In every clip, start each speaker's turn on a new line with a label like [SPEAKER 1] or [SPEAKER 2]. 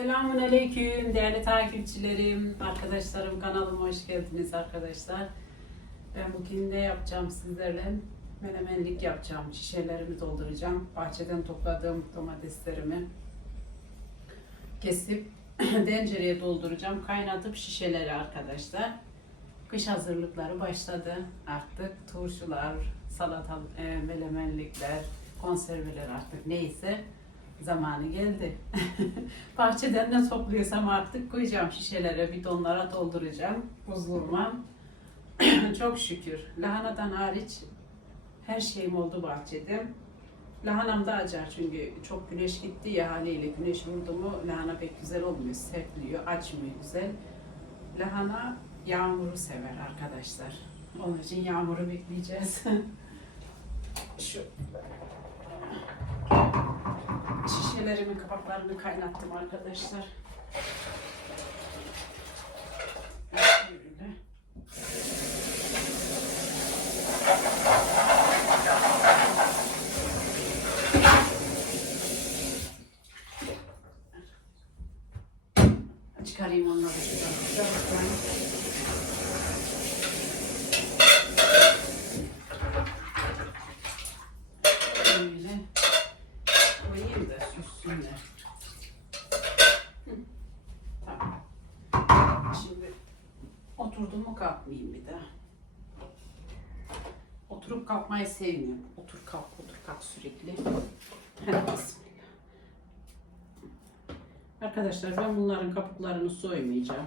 [SPEAKER 1] Selamun Aleyküm değerli takipçilerim, arkadaşlarım kanalıma hoş geldiniz arkadaşlar. Ben bugün ne yapacağım sizlerle? Menemenlik yapacağım, şişelerimi dolduracağım. Bahçeden topladığım domateslerimi kesip tencereye dolduracağım. Kaynatıp şişeleri arkadaşlar. Kış hazırlıkları başladı artık. Turşular, salatalık, e, melemenlikler, konserveler artık neyse zamanı geldi. Bahçeden ne topluyorsam artık koyacağım şişelere, bidonlara dolduracağım buzluğuma. Çok şükür. Lahanadan hariç her şeyim oldu bahçede. Lahanam da acar çünkü çok güneş gitti ya haliyle güneş vurdu mu lahana pek güzel olmuyor, sertliyor, açmıyor güzel. Lahana yağmuru sever arkadaşlar. Onun için yağmuru bekleyeceğiz. Şu şişelerimin kapaklarını kaynattım arkadaşlar. Şöyle. Çıkarayım onları şuradan. Şuradan. Böyle koyayım da süssünler. Hı. Tamam. Şimdi oturdum mu kalkmayayım bir daha. Oturup kalkmayı sevmiyorum. Otur kalk, otur kalk sürekli. Hadi bismillah. Arkadaşlar ben bunların kabuklarını soymayacağım.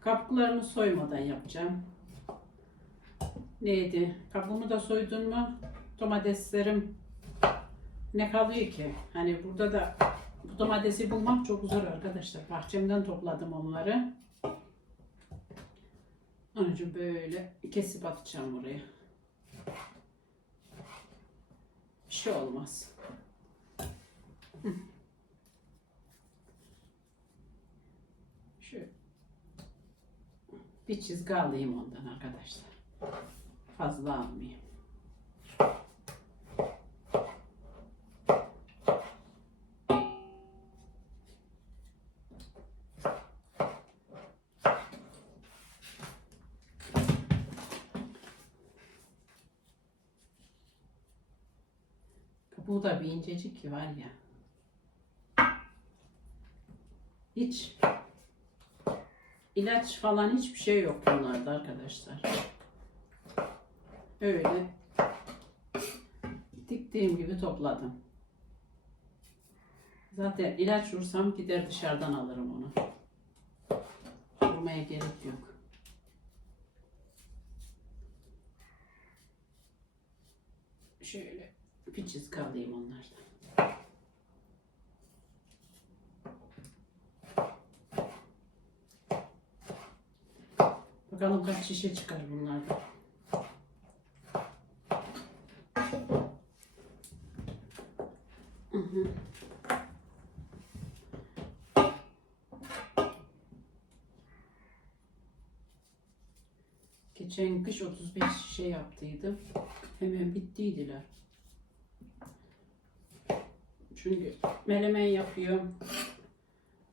[SPEAKER 1] Kabuklarını soymadan yapacağım. Neydi? Kabuğunu da soydun mu? Domateslerim ne kalıyor ki? Hani burada da bu domatesi bulmak çok zor arkadaşlar. Bahçemden topladım onları. Onun için böyle kesip atacağım oraya. Bir şey olmaz. Şöyle bir çizgi alayım ondan arkadaşlar. Fazla almayayım. Kabuğu da bir incecik ki var ya. Hiç ilaç falan hiçbir şey yok bunlarda arkadaşlar. Öyle diktiğim gibi topladım. Zaten ilaç vursam gider dışarıdan alırım onu. Vurmaya gerek yok. Şöyle bir çizgi alayım onlardan. Bakalım kaç şişe çıkar bunlardan. Hı hı. Geçen kış 35 şişe yaptıydım. Hemen bittiydiler. Çünkü melemen yapıyorum.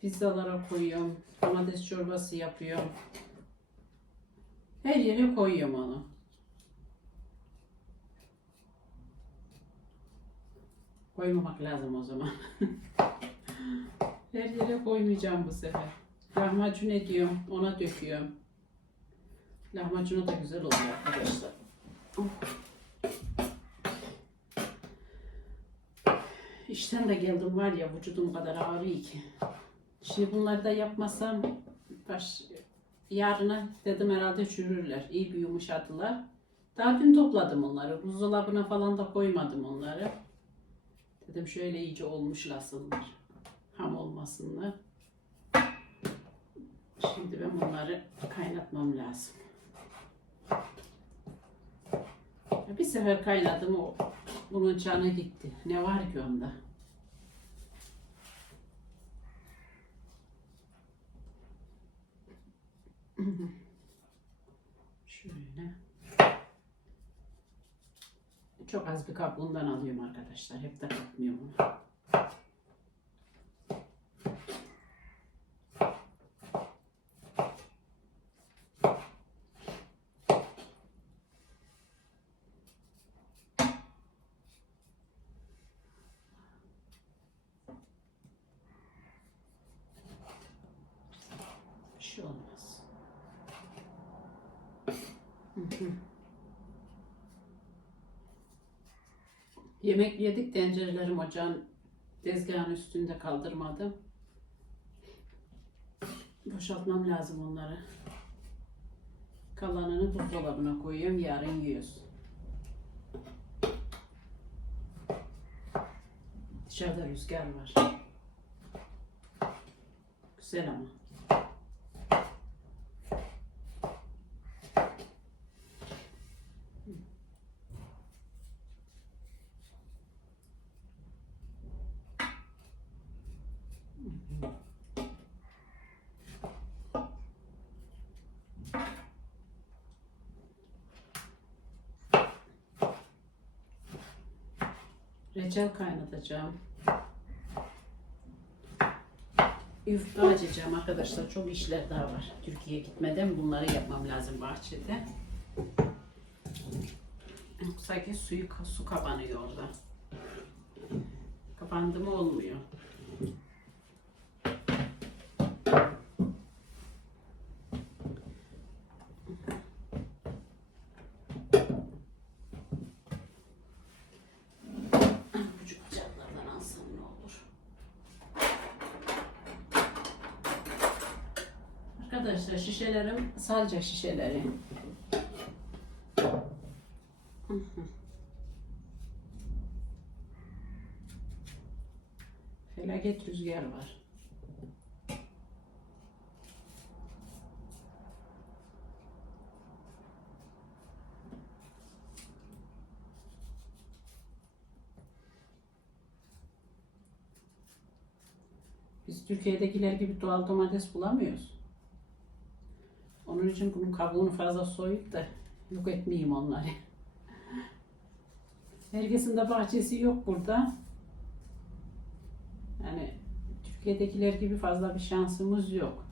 [SPEAKER 1] Pizzalara koyuyorum. Domates çorbası yapıyorum. Her yere koyuyorum onu. Koymamak lazım o zaman. Her yere koymayacağım bu sefer. Lahmacun ediyorum, ona döküyorum. Lahmacunu da güzel oluyor arkadaşlar. Oh. İşten de geldim var ya vücudum kadar ağrıyor ki. Şimdi bunları da yapmasam baş, yarına dedim herhalde çürürler. İyi bir yumuşadılar. Daha dün topladım onları. Buzdolabına falan da koymadım onları. Dedim şöyle iyice olmuşlasınlar. Ham olmasınlar. Şimdi ben bunları kaynatmam lazım. Bir sefer kaynadım o bunun canı gitti. Ne var ki onda? Şöyle. Çok az bir kap alıyorum arkadaşlar. Hep de katmıyorum onu. Yemek yedik tencerelerim ocağın tezgahın üstünde kaldırmadım. Boşaltmam lazım onları. Kalanını buzdolabına koyuyorum. Yarın yiyoruz. Dışarıda rüzgar var. Güzel ama. Reçel kaynatacağım. Yufka açacağım arkadaşlar. Çok işler daha var. Türkiye'ye gitmeden bunları yapmam lazım bahçede. Yoksa ki suyu su kapanıyor orada. Kapandı mı olmuyor. Salça şişeleri. Felaket rüzgar var. Biz Türkiye'dekiler gibi doğal domates bulamıyoruz. Onun için bunun kabuğunu fazla soyup da yok etmeyeyim onları. Herkesin de bahçesi yok burada. Yani Türkiye'dekiler gibi fazla bir şansımız yok.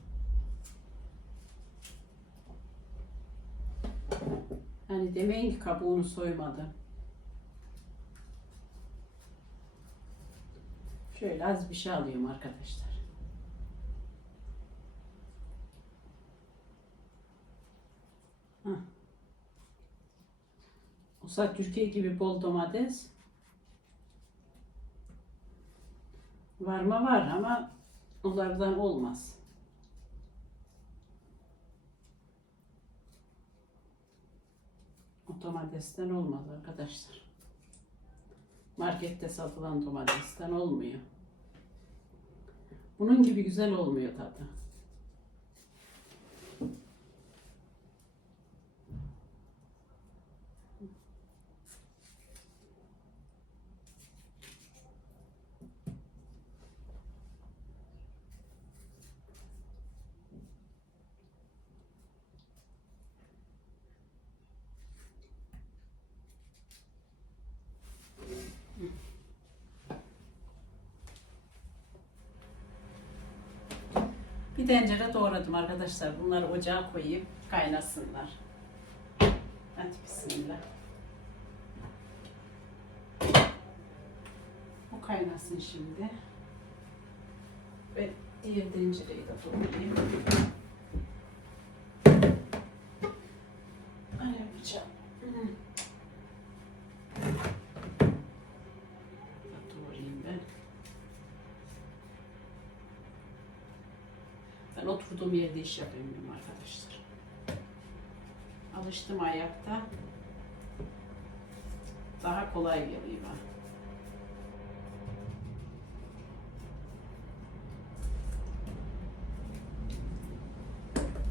[SPEAKER 1] Hani demeyin ki kabuğunu soymadım. Şöyle az bir şey alıyorum arkadaşlar. Olsa Türkiye gibi bol domates var mı var ama onlardan olmaz. O domatesten olmaz arkadaşlar. Markette satılan domatesten olmuyor. Bunun gibi güzel olmuyor tadı. Tencere doğradım arkadaşlar. Bunları ocağa koyayım kaynasınlar. Hadi bismillah. Bu kaynasın şimdi. Ve diğer tencereyi de doldurayım. Alev bıçağım. Hı. Doğrayayım ben. Ben oturduğum yerde iş yapıyorum arkadaşlar. Alıştım ayakta. Daha kolay geliyor bana.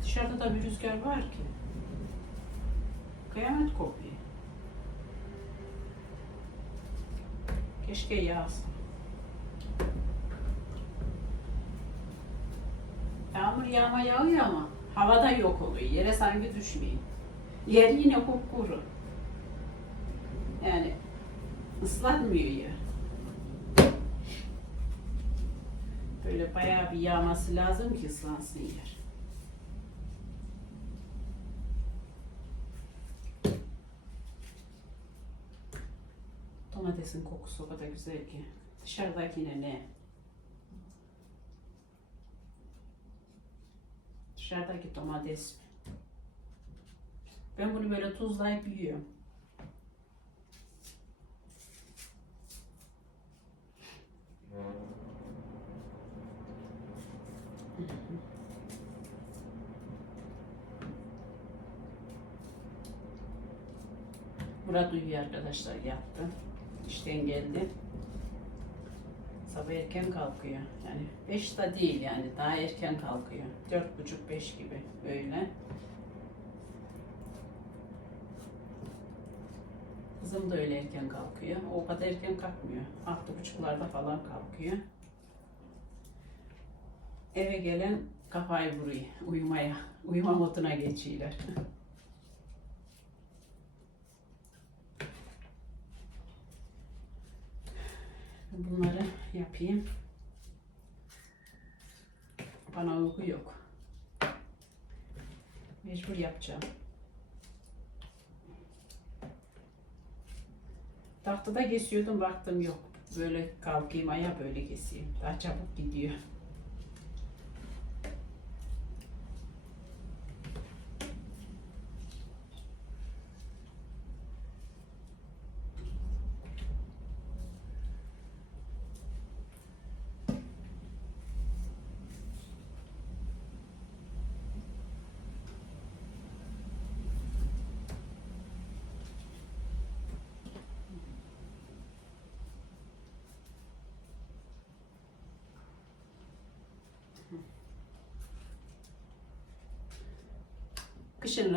[SPEAKER 1] Dışarıda da bir rüzgar var ki. Kıyamet kopuyor. Keşke yağsa. Yağmur yağma yağıyor ama havada yok oluyor. Yere sanki düşmüyor. Yer yine kupkuru. Yani ıslatmıyor yer. Böyle bayağı bir yağması lazım ki ıslansın yer. Domatesin kokusu o kadar güzel ki. Dışarıdakine ne? Dışarıdaki domates mi? Ben bunu böyle tuzlayıp yiyorum. Murat uyuyor arkadaşlar yattı. İşten geldi. Sabah erken kalkıyor. Yani 5 de değil yani daha erken kalkıyor. Dört buçuk beş gibi öyle. Kızım da öyle erken kalkıyor. O kadar erken kalkmıyor. Altı buçuklarda falan kalkıyor. Eve gelen kafayı vuruyor uyumaya. Uyuma moduna geçiyorlar. Bunları yapayım. Bana uyku yok. Mecbur yapacağım. Tahtada kesiyordum baktım yok. Böyle kalkayım aya böyle keseyim. Daha çabuk gidiyor.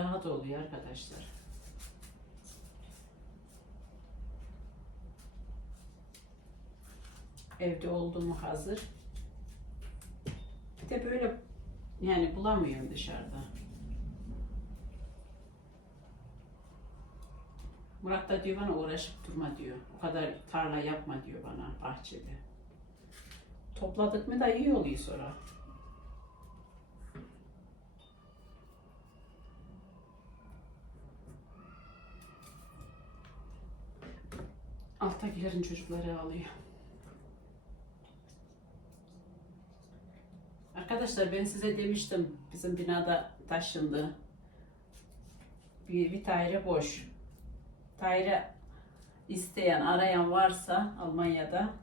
[SPEAKER 1] Rahat oluyor arkadaşlar. Evde oldu mu hazır. Bir de böyle yani bulamıyorum dışarıda. Murat da diyor bana uğraşıp durma diyor. O kadar tarla yapma diyor bana bahçede. Topladık mı da iyi oluyor sonra. Alttakilerin çocukları ağlıyor. Arkadaşlar ben size demiştim bizim binada taşındı. Bir, bir daire boş. Daire isteyen, arayan varsa Almanya'da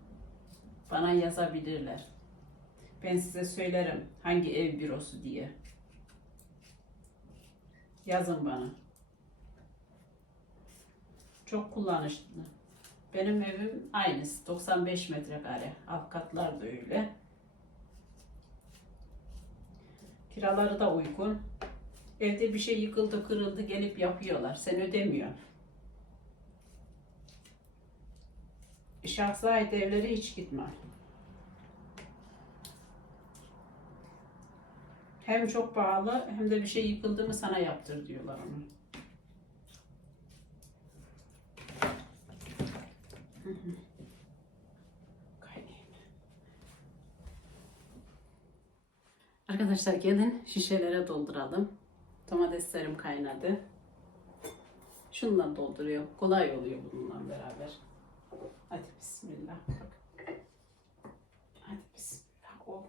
[SPEAKER 1] bana yazabilirler. Ben size söylerim hangi ev bürosu diye. Yazın bana. Çok kullanışlı. Benim evim aynısı. 95 metrekare. Alt katlar da öyle. Kiraları da uygun. Evde bir şey yıkıldı, kırıldı gelip yapıyorlar. Sen ödemiyor. Şahsa ait evlere hiç gitme. Hem çok pahalı hem de bir şey yıkıldı mı sana yaptır diyorlar onu. Arkadaşlar gelin şişelere dolduralım. Domateslerim kaynadı. Şundan dolduruyor. Kolay oluyor bununla beraber. Hadi bismillah. Hadi bismillah. Oh.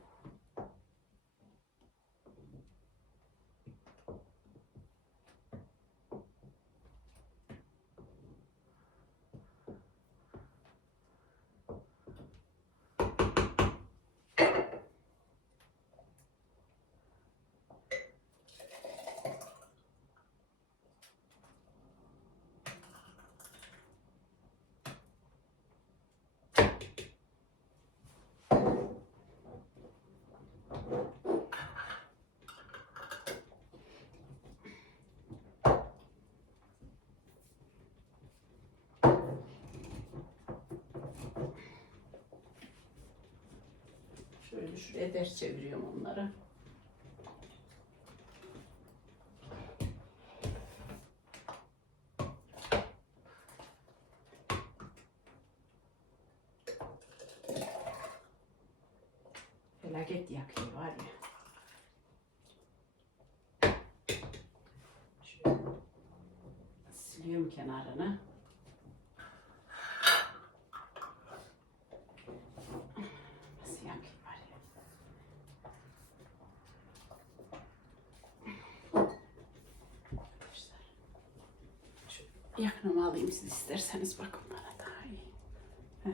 [SPEAKER 1] Şöyle şuraya ders çeviriyorum onları. Felaket yakıyor var ya. Siliyorum kenarını. Nasıl yakıyor var ya. Arkadaşlar. Alayım siz isterseniz bakın bana daha iyi. Heh.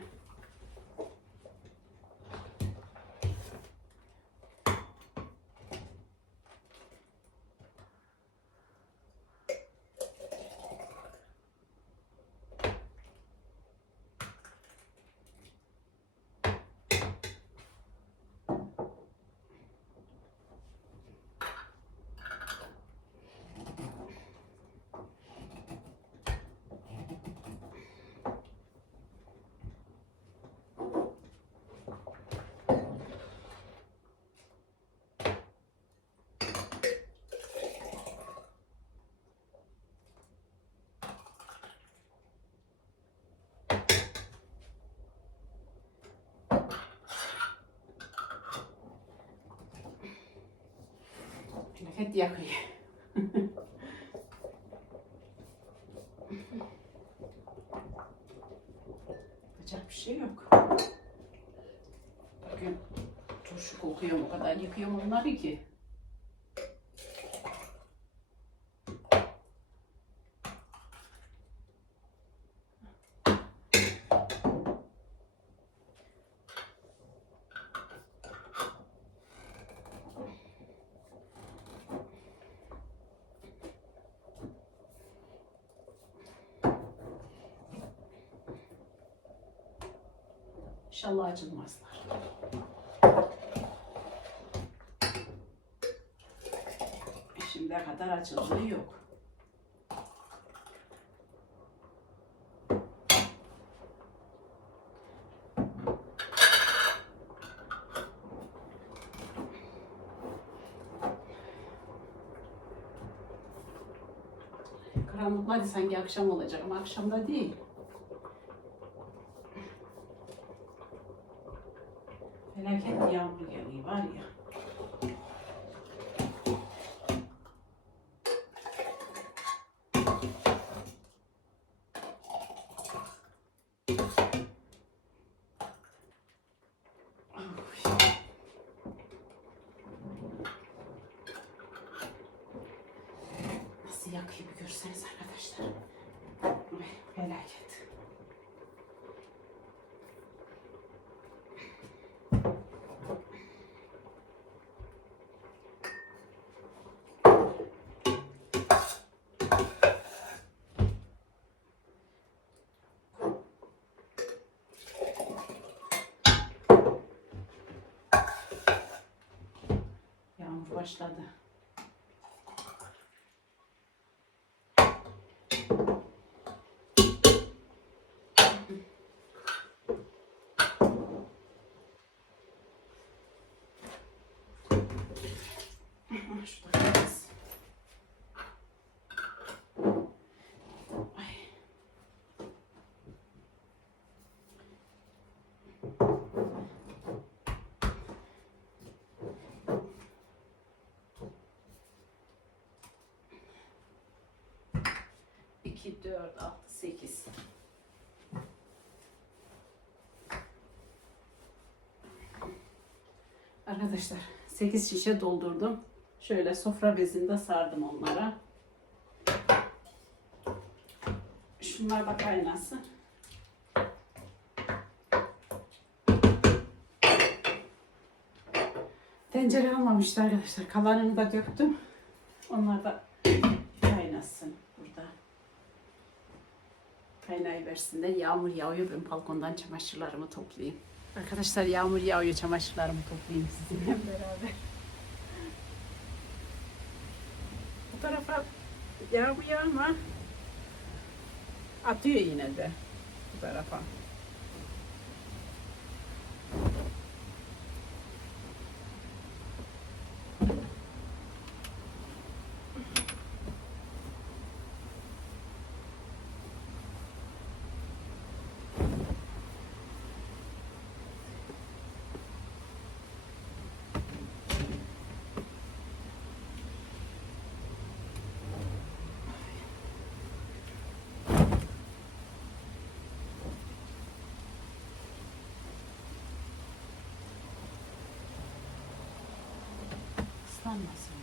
[SPEAKER 1] Felaket yakıyor. Yapacak bir şey yok. Bugün turşu kokuyor o kadar yıkıyorum onları ki. İnşallah acılmazlar. Şimdiye kadar acıldığı yok. Karanlıklar sanki akşam olacak ama akşamda değil. Felaket bir yağmur geliyor var ya. Oy. Nasıl yakıyor bir görseniz arkadaşlar. Ay, Felaket. Yağmur başladı. Şurada 2, 4, 6, 8. Arkadaşlar 8 şişe doldurdum. Şöyle sofra bezinde sardım onlara. Şunlar da kaynasın. Tencere almamıştı arkadaşlar. Kalanını da döktüm. Onlar da Kaynayıversin de yağmur yağıyor. Ben balkondan çamaşırlarımı toplayayım. Arkadaşlar yağmur yağıyor. Çamaşırlarımı toplayayım sizinle beraber. Bu tarafa yağmur ama atıyor yine de bu tarafa. ıslanmasın.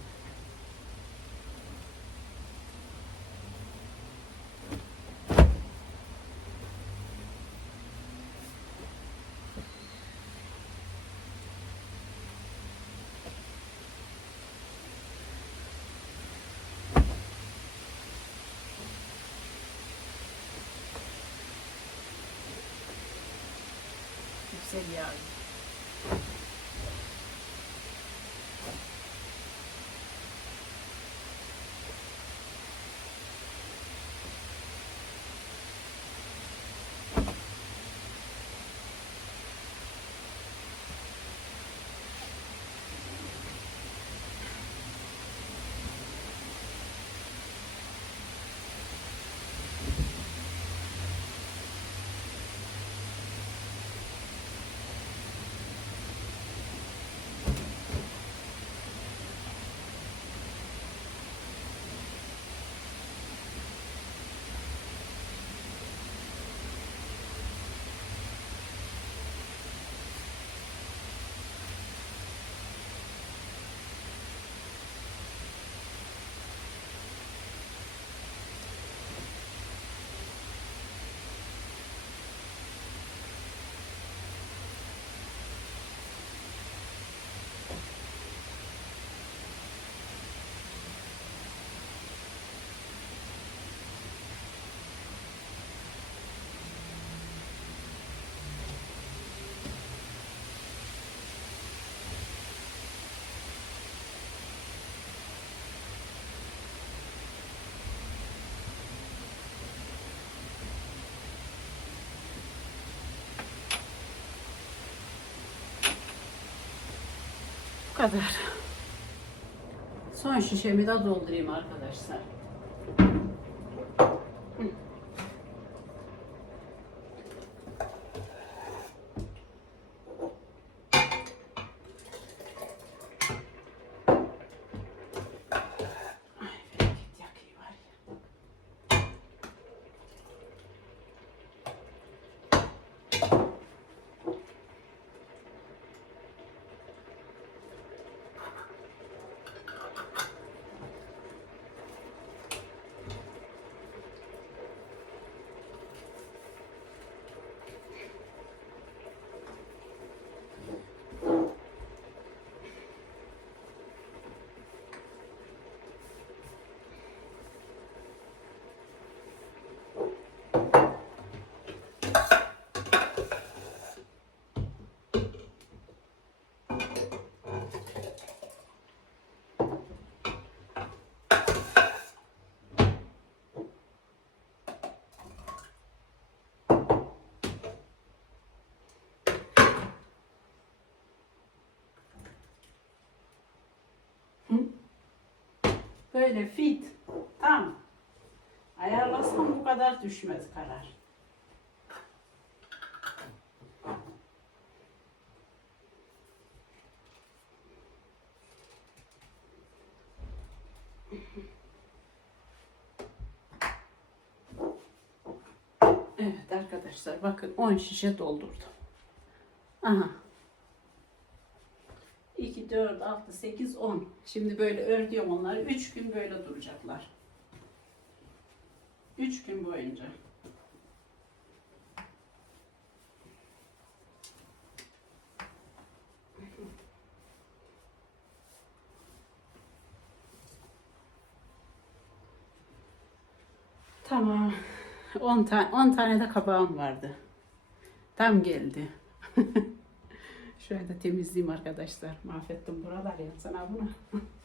[SPEAKER 1] Güzel yağ. Kadar. Son şişemi de doldurayım arkadaşlar. Ay felaket yakıyor var ya. Böyle fit. Tam. Ayarlasam bu kadar düşmez karar. Evet arkadaşlar bakın 10 şişe doldurdum. Aha. 2, 4, 6, 8, 10. Şimdi böyle örtüyorum onları. 3 gün böyle duracaklar. 3 gün boyunca. Tamam. 10 tane 10 tane de kabağım vardı. Tam geldi. Şöyle de temizleyeyim arkadaşlar. Mahvettim buralar ya sana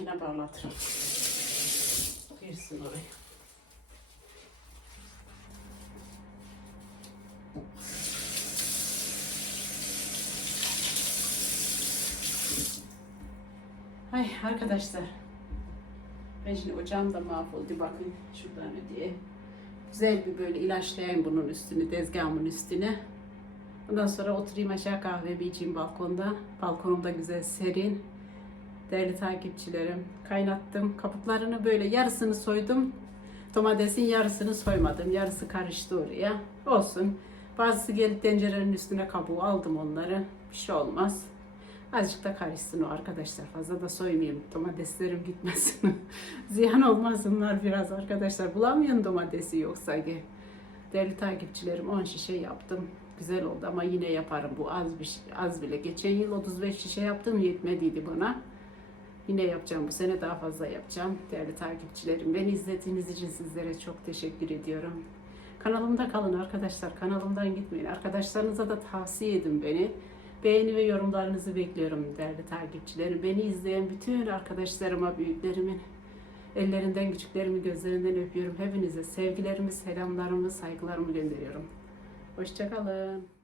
[SPEAKER 1] Makine bağlatırım. Girsin oraya. Ay arkadaşlar. Ben şimdi ocağım da mahvoldu bakın şuradan ödeye. Güzel bir böyle ilaçlayayım bunun üstünü, tezgahımın üstüne. Ondan sonra oturayım aşağı kahve bir içeyim balkonda. Balkonumda güzel serin. Değerli takipçilerim, kaynattım. Kabuklarını böyle yarısını soydum. Domatesin yarısını soymadım. Yarısı karıştı oraya. Olsun. Bazısı gelip tencerenin üstüne kabuğu aldım onları. Bir şey olmaz. Azıcık da karışsın o arkadaşlar. Fazla da soymayayım. Domateslerim gitmesin. Ziyan olmasınlar biraz arkadaşlar. Bulamıyorum domatesi yoksa ki. Değerli takipçilerim 10 şişe yaptım. Güzel oldu ama yine yaparım. Bu az bir az bile. Geçen yıl 35 şişe yaptım yetmediydi bana. Yine yapacağım. Bu sene daha fazla yapacağım. Değerli takipçilerim. Beni izlediğiniz için sizlere çok teşekkür ediyorum. Kanalımda kalın arkadaşlar. Kanalımdan gitmeyin. Arkadaşlarınıza da tavsiye edin beni. Beğeni ve yorumlarınızı bekliyorum değerli takipçilerim. Beni izleyen bütün arkadaşlarıma, büyüklerimin ellerinden, küçüklerimi gözlerinden öpüyorum. Hepinize sevgilerimi, selamlarımı, saygılarımı gönderiyorum. Hoşçakalın.